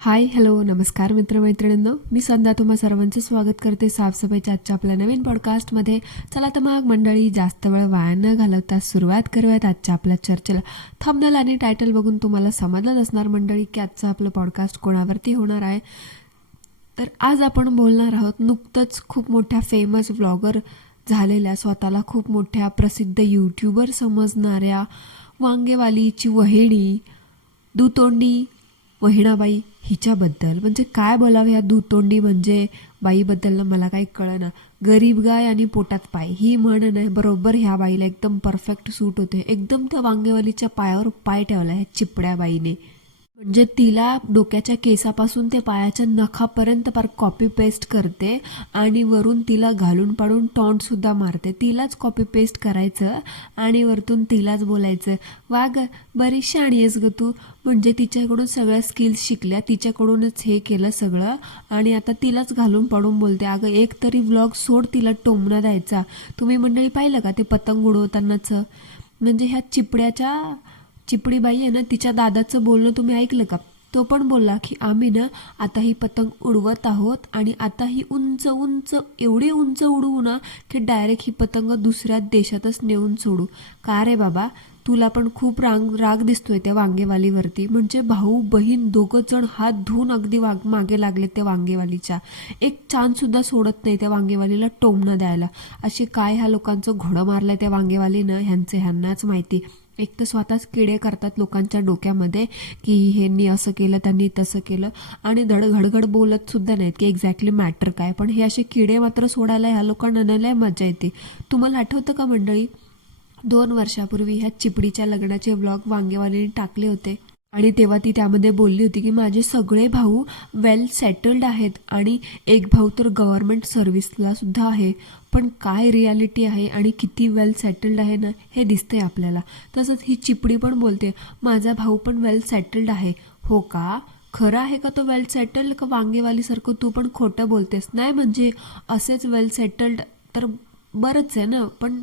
Hi hello नमस्कार मित्रमैत्रिणींनो, मी संध्या तुम्हा सर्वांचं स्वागत करते साफसफाईच्या आजच्या आपल्या नवीन पॉडकास्टमध्ये. चला तर मग मंडळी, जास्त वेळ वाया न घालवता सुरुवात करूयात आजच्या आपल्या चर्चेला. थंबनेल आणि टायटल बघून तुम्हाला समजलंच असणार मंडळी की आजचं आपलं पॉडकास्ट कोणावरती होणार आहे. तर आज आपण बोलणार आहोत नुकतंच खूप मोठ्या फेमस व्लॉगर झालेल्या, स्वतःला खूप मोठ्या प्रसिद्ध यूट्यूबर समजणाऱ्या वांगेवालीची वहिनी दुतोंडी वहिणाबाई हिच्याबद्दल. म्हणजे काय बोलावं या दुतोंडी म्हणजे बाईबद्दल ना, मला काही कळना. गरीब गाय आणि पोटात पाय ही म्हण नाही, बरोबर ह्या बाईला एकदम परफेक्ट सूट होते. एकदम त्या वांगेवालीच्या पायावर पाय ठेवला ह्या चिपड्या बाईने. म्हणजे तिला डोक्याच्या केसापासून ते पायाच्या नखापर्यंत पार कॉपी पेस्ट करते आणि वरून तिला घालून पाडून टॉन्ट सुद्धा मारते. तिलाच कॉपी पेस्ट करायचं आणि वरतून तिलाच बोलायचं, वा ग बरी शाणी आहेस ग तू. म्हणजे तिच्याकडून सगळ्या स्किल्स शिकल्या, तिच्याकडूनच हे केलं सगळं आणि आता तिलाच घालून पाडून बोलते. अगं एक तरी व्लॉग सोड, तिला टोमणा द्यायचा. तुम्ही मंडळी पाहिलं का ते पतंग उडवतानाचं? म्हणजे ह्या चिपडीबाई आहे ना, तिच्या दादाचं बोलणं तुम्ही ऐकलं का? तो पण बोलला की आम्ही ना आता ही पतंग उडवत आहोत आणि आता ही उंच उंच एवढी उंच उडवू ना की डायरेक्ट ही पतंग दुसऱ्या देशातच नेऊन सोडू. का रे बाबा, तुला पण खूप राग दिसतोय त्या वांगेवालीवरती. म्हणजे भाऊ बहीण दोघं जण हात धुवून अगदी मागे लागले त्या वांगेवालीच्या. एक चान्स सुद्धा सोडत नाही त्या वांगेवालीला टोमणं द्यायला. असे काय ह्या लोकांचं घोडं मारलंय त्या वांगेवालीनं, ह्यांनाच माहिती. एक तर स्वतःच किडे करतात लोकांच्या डोक्यामध्ये की ह्यांनी असं केलं त्यांनी तसं केलं आणि घडघड बोलत सुद्धा नाहीत की एक्झॅक्टली मॅटर काय. पण हे असे किडे मात्र सोडायला ह्या लोकांना लय मजा येते. तुम्हाला आठवतं का मंडळी, 2 वर्षापूर्वी ह्या चिपडीच्या लग्नाचे व्लॉग वांगेवालीने टाकले होते आणि तेव्हा ती त्यामध्ये बोलली होती की माझे सगळे भाऊ वेल सेटल्ड आहेत आणि एक भाऊ तर गव्हर्नमेंट सर्व्हिसला सुद्धा आहे. पण काय रियालिटी आहे आणि किती वेल सेटल्ड आहे ना, हे दिसतंय आपल्याला. तसंच ही चिपडी पण बोलते माझा भाऊ पण वेल सेटल्ड आहे. हो का? खरं आहे का तो वेल सेटल्ड, का वांगेवालीसारखं तू पण खोटं बोलतेस? नाही म्हणजे असेच वेल सेटल्ड तर बरंच आहे ना, पण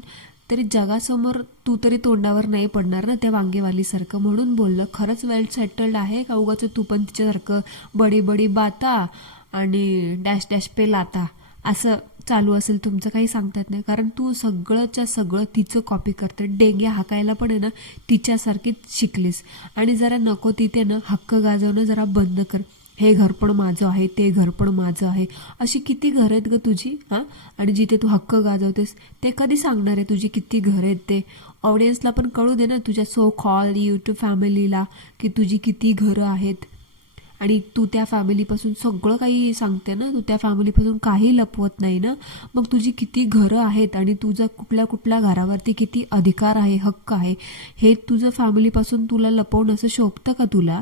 तरी जगासमोर तू तरी तोंडावर नाही पडणार ना त्या वांगेवालीसारखं. म्हणून बोललं खरंच वेल सेटल्ड आहे का उगाच तू पण तिच्यासारखं बडी बडी बाता आणि डॅश डॅश पे लाता असं चालू असेल तुमचं, काही सांगता येत नाही. कारण तू सगळंच्या सगळं तिचं कॉपी करते. डेंग्या हाकायला पण आहे ना तिच्यासारखीच शिकलीस. आणि जरा नको तिथे ना हक्क गाजवणं जरा बंद कर. हे घर पण माझं आहे, ते घर पण माझं आहे. अशी किती घरं आहेत ग तुझी? हां, आणि जिथे तू हक्क गाजवतेस ते कधी सांगणार आहे तुझी किती घरं आहेत ते? ऑडियन्सला पण कळू दे ना, तुझ्या सो कॉल यूट्यूब फॅमिलीला, की तुझी किती घरं आहेत. आणि तू त्या फॅमिलीपासून सगळं काही सांगते ना, तू त्या फॅमिलीपासून काही लपवत नाही ना. मग तुझी किती घरं आहेत आणि तुझा कुठल्या कुठल्या घरावरती किती अधिकार आहे, हक्क आहे, हे तुझं फॅमिलीपासून तुला लपवणं असं शोभतं का तुला?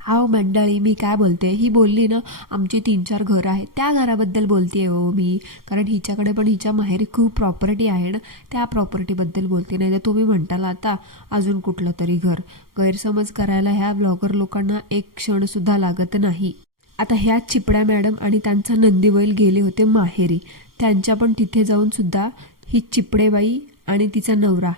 हा मंडळी, मी काय बोलते, ही बोलली ना आमची 3-4 घरं आहेत, त्या घराबद्दल बोलते हो मी. कारण हिच्याकडे पण हिच्या माहेरी खूप प्रॉपर्टी आहे ना, त्या प्रॉपर्टीबद्दल बोलते. नाही तर तुम्ही म्हणताल आता अजून कुठलं तरी घर. गैरसमज करायला ह्या ब्लॉगर लोकांना एक क्षणसुद्धा लागत नाही. आता ह्या चिपड्या मॅडम आणि त्यांचा नंदीबैल गेले होते माहेरी. त्यांच्या पण तिथे जाऊन सुद्धा ही चिपडेबाई आणि तिचा नवरा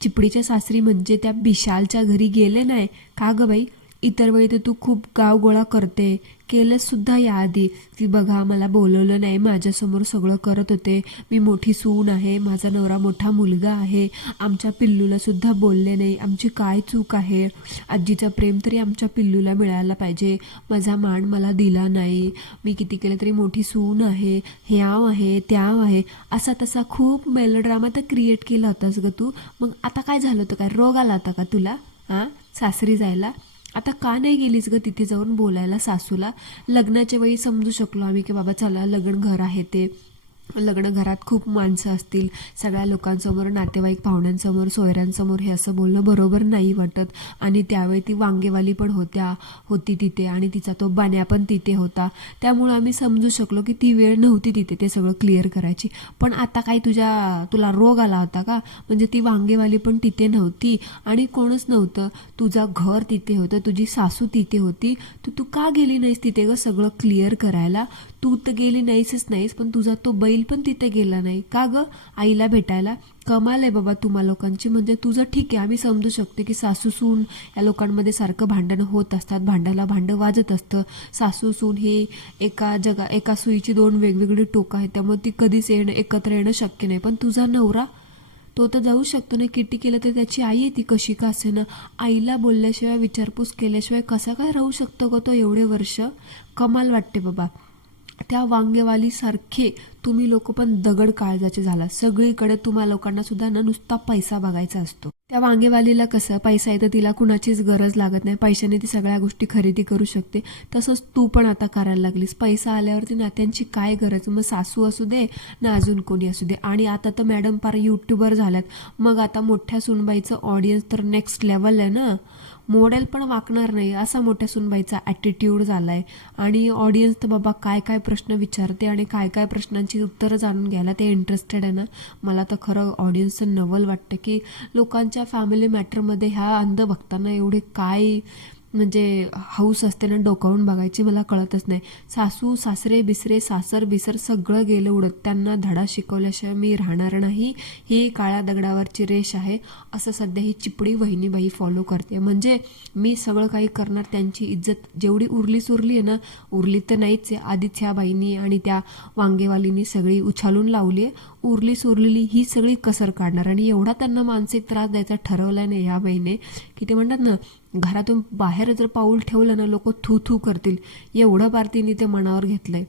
चिपडीच्या सासरी म्हणजे त्या विशालच्या घरी गेले नाही. का गं बाई, इतर वेळी तर तू खूप गावगोळा करते, केलंच सुद्धा याआधी की बघा मला बोलवलं नाही, माझ्यासमोर सगळं करत होते, मी मोठी सून आहे, माझा नवरा मोठा मुलगा आहे, आमच्या पिल्लूला सुद्धा बोलले नाही, आमची काय चूक आहे, आजीचं प्रेम तरी आमच्या पिल्लूला मिळायला पाहिजे, माझा मान मला दिला नाही, मी किती केलं तरी मोठी सून आहे, ह्याव आहे त्याव आहे, असा तसा खूप मेलोड्रामा तर क्रिएट केला होतास ग तू. मग आता काय झालं होतं? काय रोग आला होता का तुला हां सासरी जायला? आता का नाही गेलीस ग तिथे जाऊन बोलायला सासूला? लग्नाच्या वेळी समजू शकलो आम्ही की बाबा चला लग्न घर आहे, ते लग्न घरात खूप माणसं असतील, सगळ्या लोकांसमोर, नातेवाईक पाहुण्यांसमोर, सोयऱ्यांसमोर हे असं बोलणं बरोबर नाही वाटत. आणि त्यावेळी ती वांगेवाली पण होती तिथे आणि तिचा तो बाण्या पण तिथे होता. त्यामुळं आम्ही समजू शकलो की ती वेळ नव्हती तिथे ते सगळं क्लिअर करायची. पण आता काय तुला रोग आला होता का? म्हणजे ती वांगेवाली पण तिथे नव्हती आणि कोणच नव्हतं, तुझं घर तिथे होतं, तुझी सासू तिथे होती, तू का गेली नाहीस तिथे ग सगळं क्लिअर करायला? तू तर गेली नाहीसच नाहीस, पण तुझा तो बैल पाटील पण तिथे गेला नाही का ग आईला भेटायला? कमाल आहे बाबा तुम्हा लोकांची. म्हणजे तुझं ठीक आहे, आम्ही समजू शकते की सासू सून या लोकांमध्ये सारखं भांडणं होत असतात, भांड्याला भांडं वाजत असतं. सासू सून ही एका सुईची दोन वेगवेगळी टोकं आहेत, त्यामुळे ती कधीच एकत्र येणं शक्य नाही. पण तुझा नवरा तो तर जाऊ शकतो ना, किती केलं तर त्याची आई आहे ती कशी का असे ना. आईला बोलल्याशिवाय विचारपूस केल्याशिवाय कसा काय राहू शकतो ग तो एवढे वर्ष? कमाल वाटते बाबा. त्या वांगेवाली सारखे तुम्ही लोक पण दगड काळजाचे झाला. सगळीकडे तुम्हा लोकांना सुद्धा ना नुसता पैसा बघायचा असतो. त्या वांगेवालीला कसं पैसा येतं, तिला कुणाचीच गरज लागत नाही, पैशाने ती सगळ्या गोष्टी खरेदी करू शकते. तसंच तू पण आता करायला लागलीस. पैसा आल्यावरती नात्यांची काय गरज? मग सासू असू दे ना अजून कोणी असू दे. आणि आता तर मॅडम पार युट्यूबर झाल्यात, मग आता मोठ्या सुनबाईचं ऑडियन्स तर नेक्स्ट लेवल आहे ना. मॉडेल पण वाकणार नाही असा मोठ्या सुनबाईचा ॲटिट्यूड झालाय. आणि ऑडियन्स तर बाबा काय काय प्रश्न विचारते आणि काय काय प्रश्नांची उत्तरं जाणून घ्यायला ते इंटरेस्टेड आहे ना. मला तर खरं ऑडियन्सचं नवल वाटतं की लोकांच्या फॅमिली मॅटरमध्ये ह्या अंधभक्तांना एवढे काय म्हणजे हौस असते ना डोकावून बघायची, मला कळतच नाही. सासू सासरे बिसरे सासर बिसर सगळं गेलं उडत, त्यांना धडा शिकवल्याशिवाय मी राहणार नाही, ही काळ्या दगडावरची रेष आहे असं सध्या ही चिपडी वहिनीबाई फॉलो करते. म्हणजे मी सगळं काही करणार, त्यांची इज्जत जेवढी उरलीच उरली आहे ना, उरली तर नाहीच आहे, आधीच ह्या बाईंनी आणि त्या वांगेवालींनी सगळी उछालून लावली आहे. उरलीच उरलेली ही सगळी कसर काढणार. आणि एवढा त्यांना मानसिक त्रास द्यायचा ठरवलाय ना ह्या बाईने की ते म्हणतात ना, घरातून बाहेर जर पाऊल ठेवलं ना लोक थू थू करतील, एवढं पार तिने ते मनावर घेतलंय.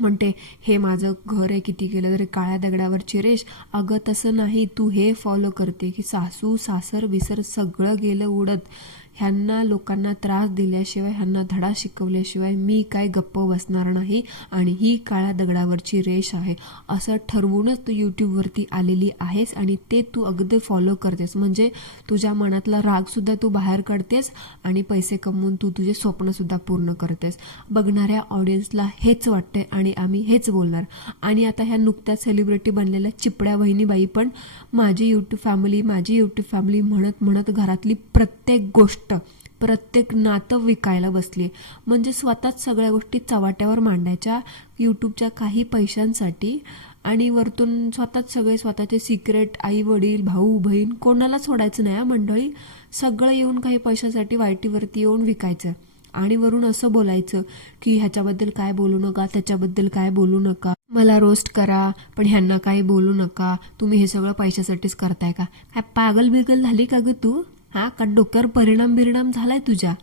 म्हणते हे माझं घर आहे, किती केलं तरी काळ्या दगडावरची रेष. अगं तसं नाही, तू हे फॉलो करते की सासू सासर विसर सगळं गेलं उडत. ह्यांना लोकांना त्रास दिल्याशिवाय, ह्यांना धडा शिकवल्याशिवाय मी काय गप्प बसणार नाही आणि ही काळ्या दगडावरची रेष आहे असं ठरवूनच तू यूट्यूबवरती आलेली आहेस आणि ते तू अगदी फॉलो करतेस. म्हणजे तुझ्या मनातला रागसुद्धा तू बाहेर काढतेस आणि पैसे कमवून तू तुझे स्वप्नसुद्धा पूर्ण करतेस. बघणाऱ्या ऑडियन्सला हेच वाटते आणि आम्ही हेच बोलणार. आणि आता ह्या नुकत्याच सेलिब्रिटी बनलेल्या चिपड्या बहिणीबाई पण माझी यूट्यूब फॅमिली म्हणत म्हणत घरातली प्रत्येक गोष्ट, प्रत्येक नातं विकायला बसली. म्हणजे स्वतःच सगळ्या गोष्टी चव्हाट्यावर मांडायच्या यूट्यूबच्या काही पैशांसाठी आणि वरतून स्वतःच सगळे स्वतःचे सिक्रेट आई वडील भाऊ बहीण कोणाला सोडायचं नाही मंडळी. सगळं येऊन काही पैशासाठी वायटीवरती येऊन विकायचं आणि वरून असं बोलायचं की ह्याच्याबद्दल काय बोलू नका, त्याच्याबद्दल काय बोलू नका, मला रोस्ट करा पण ह्यांना काही बोलू नका, तुम्ही हे सगळं पैशासाठीच करताय का? काय पागल बिगल झाली का ग तू? हा का डोक्यावर परिणाम झालाय तुझ्या?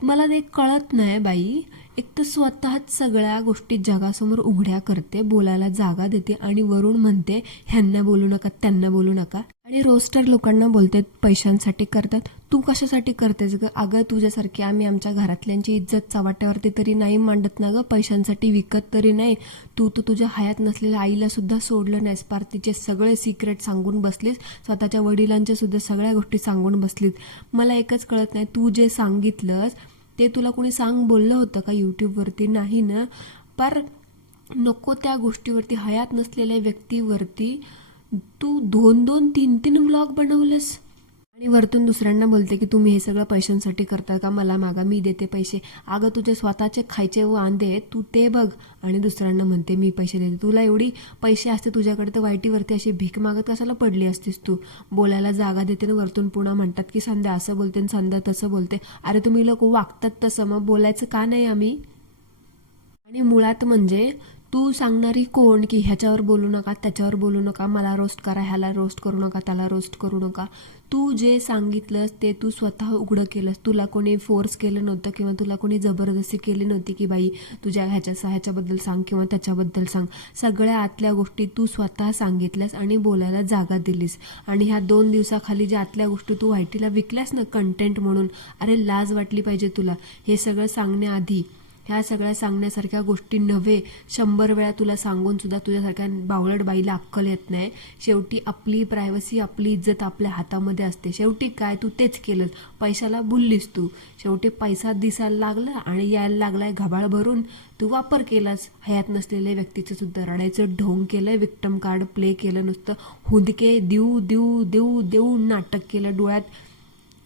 मला ते कळत नाही बाई. एक तर स्वतःच सगळ्या गोष्टी जगासमोर उघड्या करते, बोलायला जागा देते आणि वरून म्हणते ह्यांना बोलू नका त्यांना बोलू नका. आणि रोस्टर लोकांना बोलते पैशांसाठी करतात. तू कशासाठी करतेस ग? अगं तुझ्यासारखी आम्ही आमच्या घरातल्यांची इज्जत चव्हाट्यावरती तरी नाही मांडत ना ग, पैशांसाठी विकत तरी नाही. तू तुझ्या हयात नसलेल्या आईला सुद्धा सोडलं नाहीस, पार तिचे सगळे सिक्रेट सांगून बसलीस, स्वतःच्या वडिलांच्या सुद्धा सगळ्या गोष्टी सांगून बसलीत. मला एकच कळत नाही, तू जे सांगितलंस ते तुला कोणी सांग बोललं होतं का यूट्यूबवरती? नाही ना. पर नको त्या गोष्टीवरती, हयात नसलेल्या व्यक्तीवरती तू 2-2, 3-3 व्लॉग बनवलंस आणि वरतून दुसऱ्यांना बोलते की तुम्ही हे सगळं पैशांसाठी करता का, मला मागा मी देते पैसे. अगं तुझे स्वतःचे खायचे वांदे तू ते बघ आणि दुसऱ्यांना म्हणते मी पैसे देते. तुला एवढी पैसे असते तुझ्याकडे तर वायटीवरती अशी भीक मागत कशाला पडली असतीस तू? बोलायला जागा देते ना वरतून पुन्हा म्हणतात की संध्या असं बोलते संध्या तसं बोलते. अरे तुम्ही लोक वागतात तसं, मग बोलायचं का नाही आम्ही? आणि मुळात म्हणजे तू सांगणारी कोण की ह्याच्यावर बोलू नका त्याच्यावर बोलू नका, मला रोस्ट करा, ह्याला रोस्ट करू नका, त्याला रोस्ट करू नका. तू जे सांगितलंस ते तू स्वतः उघडं केलंस. तुला कोणी फोर्स केलं नव्हतं किंवा तुला कोणी जबरदस्ती केली नव्हती की बाई तुझ्या ह्याच्याबद्दल सांग किंवा त्याच्याबद्दल सांग. सगळ्या आतल्या गोष्टी तू स्वतः सांगितल्यास आणि बोलायला जागा दिलीस. आणि ह्या 2 दिवसाखाली ज्या आतल्या गोष्टी तू वायटीला विकल्यास ना कंटेंट म्हणून, अरे लाज वाटली पाहिजे तुला. हे सगळं सांगण्याआधी ह्या सगळ्या सांगण्यासारख्या गोष्टी नव्हे, 100 वेळा तुला सांगून सुद्धा तुझ्यासारख्या बावळट बाईला अक्कल येत नाही. शेवटी आपली प्रायव्हसी आपली इज्जत आपल्या हातामध्ये असते. शेवटी काय तू तेच केलं, पैशाला बुललीस तू. शेवटी पैसा दिसायला लागला आणि यायला लागलाय घबाळ भरून, तू वापर केलास. हयात नसलेल्या व्यक्तीचं सुद्धा रडायचं ढोंग केलंय, विक्टम कार्ड प्ले केलं, नुसतं हुंदके देऊ देऊ देऊ देऊ नाटक केलं. डोळ्यात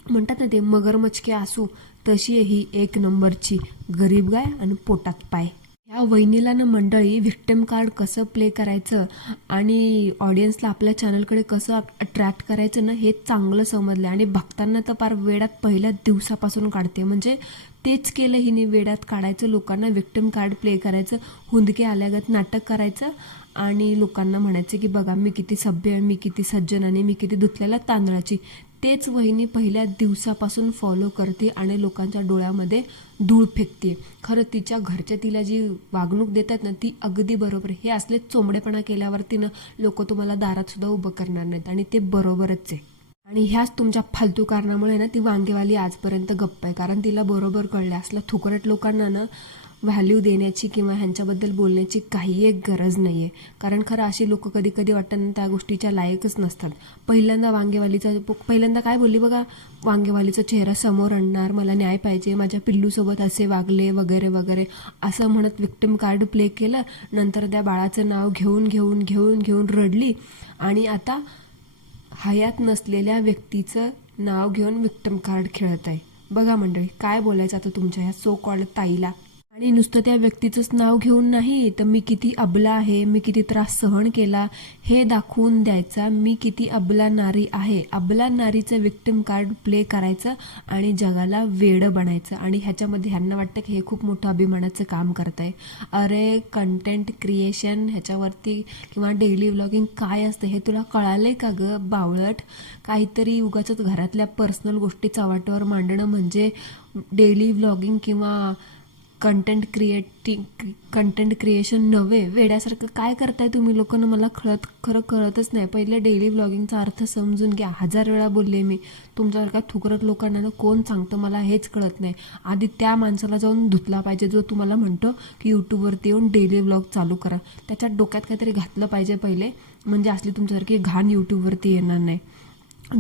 म्हणतात ना ते मगरमच्छ के आसू, तशी ही 1 नंबरची गरीब गाय आणि पोटात पाय. या वहिनीला ना मंडळी व्हिक्टिम कार्ड कसं प्ले करायचं आणि ऑडियन्सला आपल्या चॅनलकडे कसं अट्रॅक्ट करायचं ना हे चांगलं समजलं आणि बघताना तर फार वेड्यात पहिल्या दिवसापासून काढते. म्हणजे तेच केलं हिने, वेड्यात काढायचं, लोकांना व्हिक्टिम कार्ड प्ले करायचं, हुंदके आल्यागत नाटक करायचं आणि लोकांना म्हणायचं की बघा मी किती सभ्य आहे, मी किती सज्जन आणि मी किती धुतलेल्या तांदळाची. तेच वहिनी पहिल्या दिवसापासून फॉलो करते आणि लोकांच्या डोळ्यामध्ये धूळ फेकते. खरं तिच्या घरच्या तिला जी वागणूक देतात ना ती अगदी बरोबर. हे असले चोंबडेपणा केल्यावरती ना लोक तुम्हाला दारात सुद्धा उभं करणार नाहीत आणि ते बरोबरच आहे. आणि ह्याच तुमच्या फालतू कारणामुळे ना ती वांगेवाली आजपर्यंत गप्प आहे. कारण तिला बरोबर कळलं असलं थुकरट लोकांना ना व्हॅल्यू देण्याची किंवा ह्यांच्याबद्दल बोलण्याची काही एक गरज नाही आहे. कारण खरं अशी लोक कधी कधी वाटतं ना त्या गोष्टीच्या लायकच नसतात. पहिल्यांदा काय बोलली बघा, वांगेवालीचा चेहरा समोर आणणार, मला न्याय पाहिजे, माझ्या पिल्लूसोबत असे वागले वगैरे वगैरे असं म्हणत विक्टिम कार्ड प्ले केलं. नंतर त्या बाळाचं नाव घेऊन घेऊन घेऊन घेऊन रडली आणि आता हयात नसलेल्या व्यक्तीचं नाव घेऊन विक्टिम कार्ड खेळत आहे. बघा मंडळी, काय बोलायचं आता तुमच्या ह्या सो कॉल्ड ताईला. आणि नुसतं त्या व्यक्तीचंच नाव घेऊन नाही तर मी किती अबला आहे, मी किती त्रास सहन केला हे दाखवून द्यायचा, मी किती अबला नारी आहे. अबला नारीचं विक्टिम कार्ड प्ले करायचं आणि जगाला वेडं बनायचं. आणि ह्याच्यामध्ये ह्यांना वाटतं की हे खूप मोठं अभिमानाचं काम करत आहे. अरे कंटेंट क्रिएशन ह्याच्यावरती किंवा डेली व्लॉगिंग काय असतं हे तुला कळालंय का ग बावळट? काहीतरी उगाचच घरातल्या पर्सनल गोष्टी चव्हाट्यावर मांडणं म्हणजे डेली व्लॉगिंग किंवा कंटेंट क्रिएशन नव्हे. वेड्यासारखं काय करताय तुम्ही लोकांना मला खरं कळतच नाही. पहिले डेली व्लॉगिंगचा अर्थ समजून घ्या. 1000 वेळा बोलले मी. तुमच्यासारख्या थुकरट लोकांना ना कोण सांगतं मला हेच कळत नाही. आधी त्या माणसाला जाऊन धुतला पाहिजे जो तुम्हाला म्हणतो की यूट्यूबवरती येऊन डेली व्लॉग चालू करा. त्याच्या डोक्यात काहीतरी घातलं पाहिजे पहिले, म्हणजे असली तुमच्यासारखी घाण यूट्यूबवरती येणार नाही.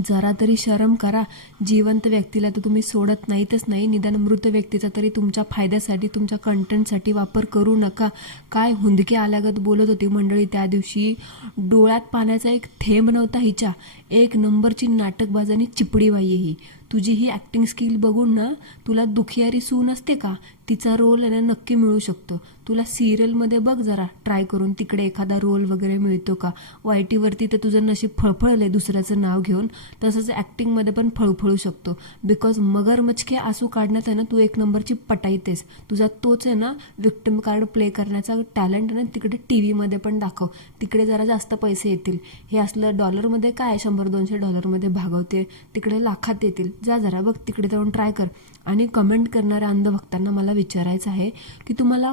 जरा तरी शरम करा. जिवंत व्यक्तीला तर तुम्ही सोडत नाहीतच नाही, निदान मृत व्यक्तीचा तरी तुमच्या फायद्यासाठी तुमच्या कंटेंटसाठी वापर करू नका. काय हुंदके आल्यागत बोलत होती मंडळी त्या दिवशी. डोळ्यात पाण्याचा एक थेंब नव्हता हिच्या. एक नंबरची नाटकबाज आणि चिपडी बाई आहे ही. तुझी ही ॲक्टिंग स्किल बघून ना तुला दुखियारी सून असते का तिचा रोल ना नक्की मिळू शकतो. तुला सिरियलमध्ये बघ जरा ट्राय करून, तिकडे एखादा रोल वगैरे मिळतो का. वायटीवरती तर तुझं नशीब फळफळलंय दुसऱ्याचं नाव घेऊन, तसंच ॲक्टिंगमध्ये पण फळफळू शकतो. बिकॉज मगरमच्छके आसू काढण्यात आहे ना तू एक नंबरची पटाईतेस. तुझा तोच आहे ना विक्टिम कार्ड प्ले करण्याचा टॅलेंट ना तिकडे टी व्हीमध्ये पण दाखव. तिकडे जरा जास्त पैसे येतील. हे असलं डॉलरमध्ये काय $100-200 भागवते, तिकडे लाखात येतील. जा जरा बघ तिकडे जाऊन ट्राय कर. आणि कमेंट करणाऱ्या अंधभक्तांना मला विचारायचं आहे की तुम्हाला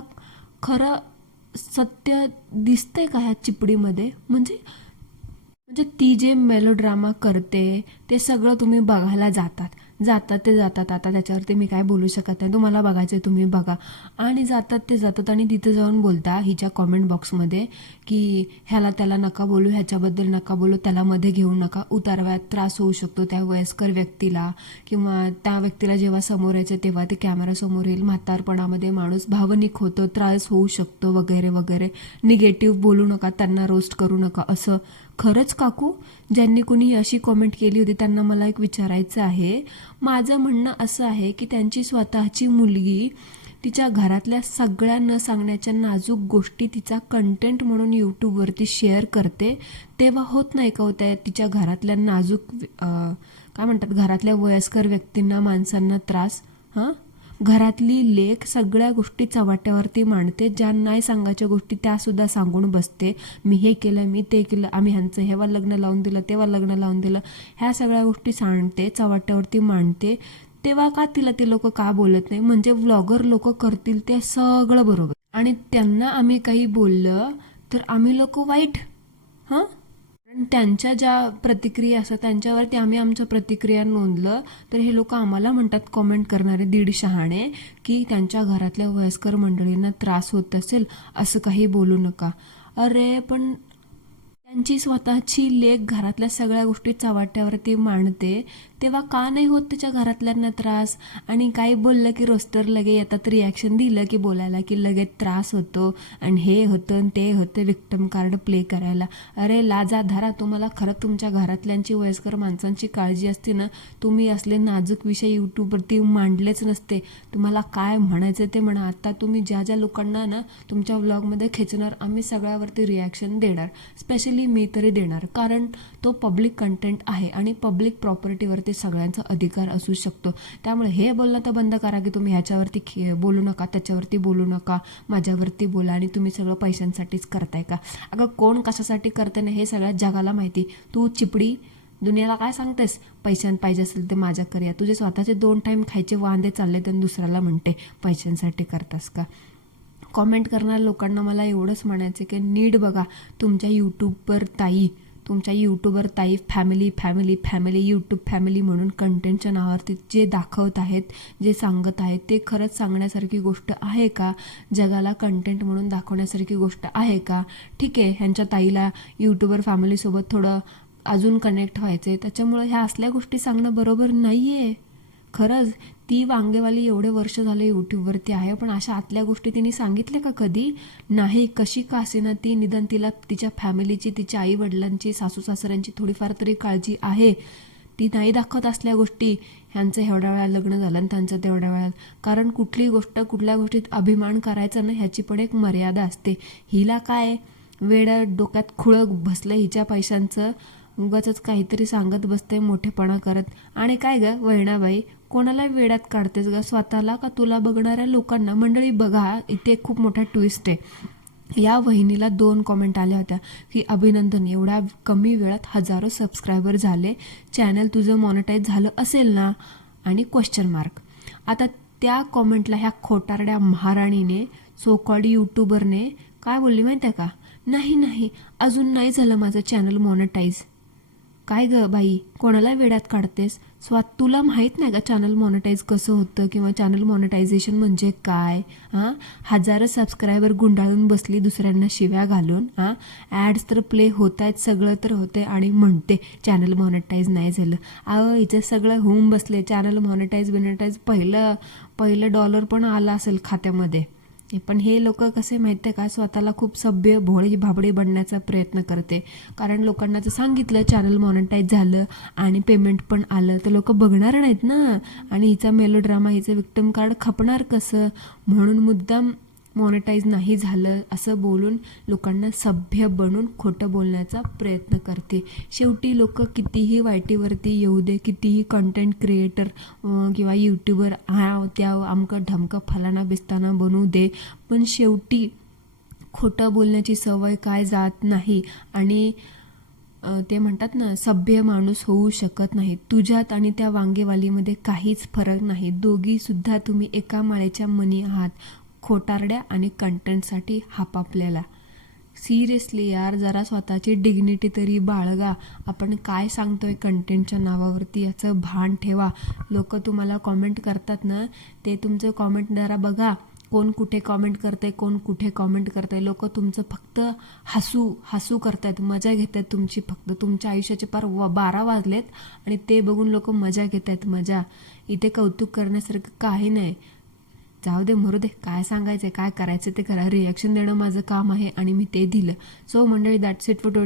खरं सत्य दिसतंय का ह्या चिपडीमध्ये? म्हणजे ती जे मेलोड्रामा करते ते सगळं तुम्ही बघायला जातात. आता त्याच्यावरती मी काय बोलू शकत नाही. तुम्हाला बघायचं तुम्ही बघा. आणि जातात आणि तिथं जाऊन बोलता हिच्या कॉमेंट बॉक्समध्ये की ह्याला त्याला नका बोलू, ह्याच्याबद्दल नका बोलू, त्याला मध्ये घेऊ नका, उतारवयात त्रास होऊ शकतो त्या वयस्कर व्यक्तीला, किंवा त्या व्यक्तीला जेव्हा समोर यायचं तेव्हा ते कॅमेरासमोर येईल, म्हातारपणामध्ये माणूस भावनिक होतो, त्रास होऊ शकतो वगैरे वगैरे. निगेटिव्ह बोलू नका, त्यांना रोस्ट करू नका. असं खरंच काकू, ज्यांनी कुणी अशी कॉमेंट केली होती त्यांना मला एक विचारायचं आहे. माझं म्हणणं असं आहे की त्यांची स्वतःची मुलगी तिच्या घरातल्या सगळ्या न सांगण्याच्या नाजूक गोष्टी तिचा कंटेंट म्हणून यूट्यूबवरती शेअर करते, तेव्हा होत नाही का होत्या तिच्या घरातल्या नाजूक काय म्हणतात घरातल्या वयस्कर व्यक्तींना, माणसांना त्रास? घरातली लेक सगळ्या गोष्टी चव्हाट्यावरती मांडते, ज्या नाही सांगायच्या गोष्टी त्या सुद्धा सांगून बसते. मी हे केलं, मी ते केलं, आम्ही ह्यांचं हेव्हा लग्न लावून दिलं, तेव्हा लग्न लावून दिलं, ह्या सगळ्या गोष्टी सांगते, चव्हाट्यावरती मांडते. तेव्हा का तिला ते लोक का बोलत नाही? म्हणजे व्लॉगर लोक करतील ते सगळं बरोबर आणि त्यांना आम्ही काही बोललं तर आम्ही लोक वाईट. त्यांच्या ज्या प्रतिक्रिया असतात त्यांच्यावरती आम्ही आमच्या प्रतिक्रिया नोंदलं तर हे लोक आम्हाला म्हणतात, कॉमेंट करणारे दीड शहाणे, की त्यांच्या घरातल्या वयस्कर मंडळींना त्रास होत असेल असं काही बोलू नका. अरे पण त्यांची स्वतःची लेक घरातल्या सगळ्या गोष्टी चव्हाट्यावरती मांडते, तेव्हा का नाही होत त्याच्या घरातल्यांना त्रास? आणि काही बोललं की रोस्टर लगे येतात, रिॲक्शन दिलं की बोलायला की लगेच त्रास होतो आणि हे होतं आणि ते होतं, विक्टम कार्ड प्ले करायला. अरे लाजा धरा, तुम्हाला खरं तुमच्या घरातल्यांची, वयस्कर माणसांची काळजी असते ना, तुम्ही असले नाजूक विषय यूट्यूबवरती मांडलेच नसते. तुम्हाला काय म्हणायचं ते म्हणा. आता तुम्ही ज्या ज्या लोकांना ना तुमच्या व्लॉगमध्ये खेचणार, आम्ही सगळ्यावरती रिॲक्शन देणार, स्पेशली मी तरी देणार, कारण तो पब्लिक कंटेंट आहे आणि पब्लिक प्रॉपर्टीवरती सगळ्यांचा अधिकार असू शकतो. त्यामुळे हे बोलणं तर बंद करा की तुम्ही ह्याच्यावरती बोलू नका, त्याच्यावरती बोलू नका, माझ्यावरती बोला आणि तुम्ही सगळं पैशांसाठीच करताय का? अगं कोण कशासाठी करते ना हे सगळ्या जगाला माहिती. तू चिपडी दुनियाला काय सांगतेस? पैशां पाहिजे असेल ते माझ्याकडे या. तुझे स्वतःचे 2 टाईम खायचे वांदे चालले तर दुसऱ्याला म्हणते पैशांसाठी करतास का? कॉमेंट करणाऱ्या लोकांना मला एवढंच म्हणायचं की नीट बघा, तुमच्या यूट्यूबर ताई फॅमिली यूट्यूब फॅमिली म्हणून कंटेंटच्या नावावरती जे दाखवत आहेत, जे सांगत आहेत, ते खरंच सांगण्यासारखी गोष्ट आहे का? जगाला कंटेंट म्हणून दाखवण्यासारखी गोष्ट आहे का? ठीक आहे, ह्यांच्या ताईला यूट्यूबर फॅमिलीसोबत थोडं अजून कनेक्ट व्हायचे, त्याच्यामुळे ह्या असल्या गोष्टी सांगणं बरोबर नाही आहे. खरंच ती वांगेवाली एवढे वर्ष झाले यूट्यूबवरती आहे, पण अशा आतल्या गोष्टी तिने सांगितल्या का कधी? नाही. कशी का असेना ती, निदान तिला तिच्या फॅमिलीची, तिच्या आई वडिलांची, सासू सासऱ्यांची थोडीफार तरी काळजी आहे. ती नाही दाखवत असल्या गोष्टी. ह्यांचं एवढ्या वेळा लग्न झालं आणि त्यांचं तेवढ्या वेळा. कारण कुठल्या गोष्टीत अभिमान करायचा ना, ह्याची पण एक मर्यादा असते. हिला काय वेडा डोक्यात खुळं बसलं हिच्या पैशांचं, उगाच काहीतरी सांगत बसते मोठेपणा करत. आणि काय ग वैणाबाई, कोणाला वेड्यात काढतेस ग? स्वतःला का तुला बघणाऱ्या लोकांना? मंडळी बघा, इथे खूप मोठा ट्विस्ट आहे. या वहिनीला 2 कॉमेंट आल्या होत्या की अभिनंदन, एवढ्या कमी वेळात हजारो सबस्क्रायबर झाले, चॅनल तुझं मॉनिटाईज झालं असेल ना? आणि क्वेश्चन मार्क. आता त्या कॉमेंटला ह्या खोटारड्या महाराणीने, सो कॉल्ड यूट्यूबरने काय बोलली माहिती आहे का? नाही अजून नाही झालं माझं चॅनल मॉनिटाईज. काय ग बाई, कोणाला वेड्यात काढतेस? तुला माहीत नाही का चॅनल मॉनिटाईज कसं होतं किंवा चॅनल मॉनिटायझेशन म्हणजे काय? हजारो सबस्क्रायबर गुंडाळून बसली दुसऱ्यांना शिव्या घालून. ॲड्स तर प्ले होत आहेत, सगळं तर होते आणि म्हणते चॅनल मॉनिटाईज नाही झालं. हिचं सगळं होऊन बसले, चॅनल मॉनिटाईज पहिलं डॉलर पण आला असेल खात्यामध्ये. पण हे लोक कसे माहिती आहे का, स्वतःला खूप सभ्य भोळी भाबडी बनण्याचा प्रयत्न करते. कारण लोकांना जर सांगितलं चॅनल मॉनिटाईज झालं आणि पेमेंट पण आलं तर लोक बघणार नाहीत ना, आणि हिचा मेलोड्रामा, हिचं विक्टिम कार्ड खपणार कसं? म्हणून मुद्दाम मॉनिटाईज नाही झालं असं बोलून लोकांना सभ्य बनून खोटं बोलण्याचा प्रयत्न करते. शेवटी लोक कितीही वाईटीवरती येऊ दे, कितीही कंटेंट क्रिएटर किंवा यूट्यूबर त्या अमकं ढमकं फलाना बिस्ताना बनवू दे, पण शेवटी खोटं बोलण्याची सवय काय जात नाही. आणि ते म्हणतात ना, सभ्य माणूस होऊ शकत नाही. तुझ्यात आणि त्या वांगेवालीमध्ये काहीच फरक नाही. दोघीसुद्धा तुम्ही एका माळेच्या मणी आहात, खोटारड्या आणि कंटेंटसाठी हापापलेला. सिरियसली यार, जरा स्वतःची डिग्निटी तरी बाळगा. आपण काय सांगतोय कंटेंटच्या नावावरती याचं भान ठेवा. लोक तुम्हाला कॉमेंट करतात ना, ते तुमचं कॉमेंट जरा बघा, कोण कुठे कॉमेंट करतंय, कोण कुठे कॉमेंट करतंय. लोक तुमचं फक्त हसू करतायत, मजा घेत आहेत तुमची. फक्त तुमच्या आयुष्याचे पार 12 वाजलेत आणि ते बघून लोक मजा घेत आहेत, मजा. इथे कौतुक करण्यासारखं काही नाही. जाऊ दे, मरू दे, काय सांगायचं, काय करायचं ते करा. रिॲक्शन देणं माझं काम आहे आणि मी ते दिलं. सो मंडळी, दॅट्स इट फॉर टुडे.